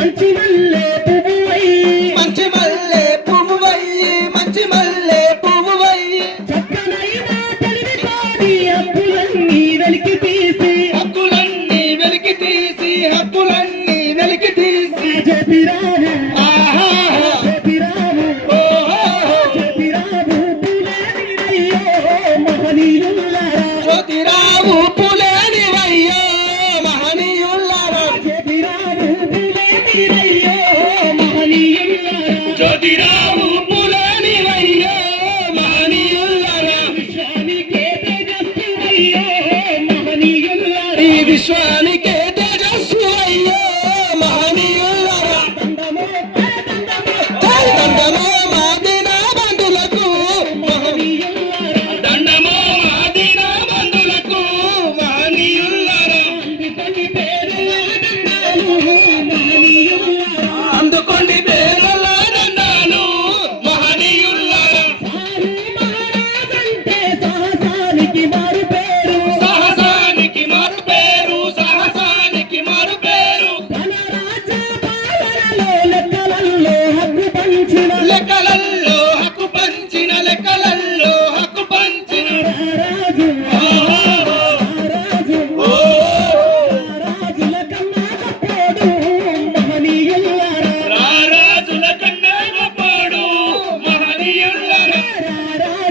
మంచి మల్లె పువ్వువై మంచి మల్లె పువ్వువై మంచి మల్లె పువ్వువై చక్కనైన తెలివి వెలికి తీసి. హక్కులన్నీ వెలికి తీసి హక్కులన్నీ వెలికి తీసి. జపిరామ Swami.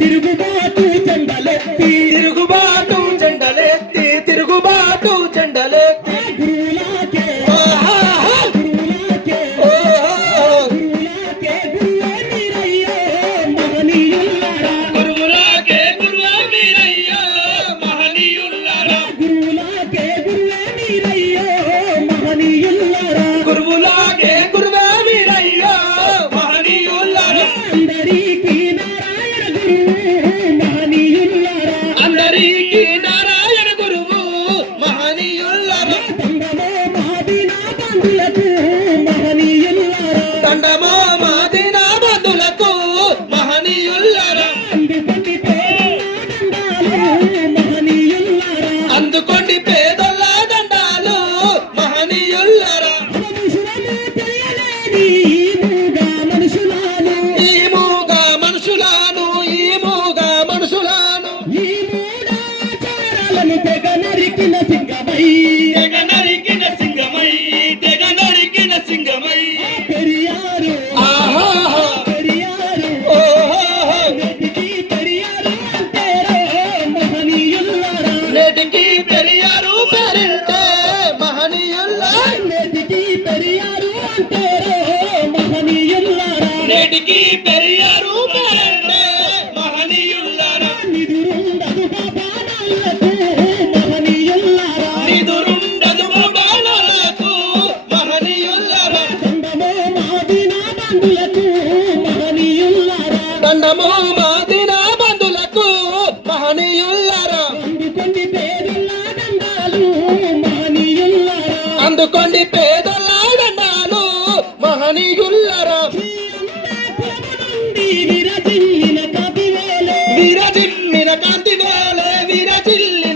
ತಿರುಗುವ మానియుల్లారా? అందుకోండి పేదలాడనాలు మహనీయుల్లరా విరజిల్లిన కాంతి వేలే విరజిల్లిన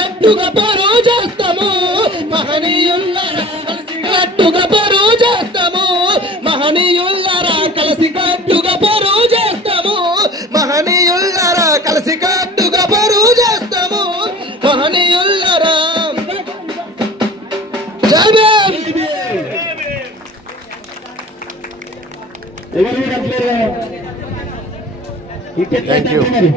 కలిసి కట్టుగా పరువు చేస్తాము మహనీయులరా కలిసి కట్టుగా పరువు చేస్తాము మహనీయులరా కలిసి కట్టుగా పరువు చేస్తాము మహనీయులరా కలిసి కట్టుగా పరువు చేస్తాము మహనీయులరా జై భీమ్!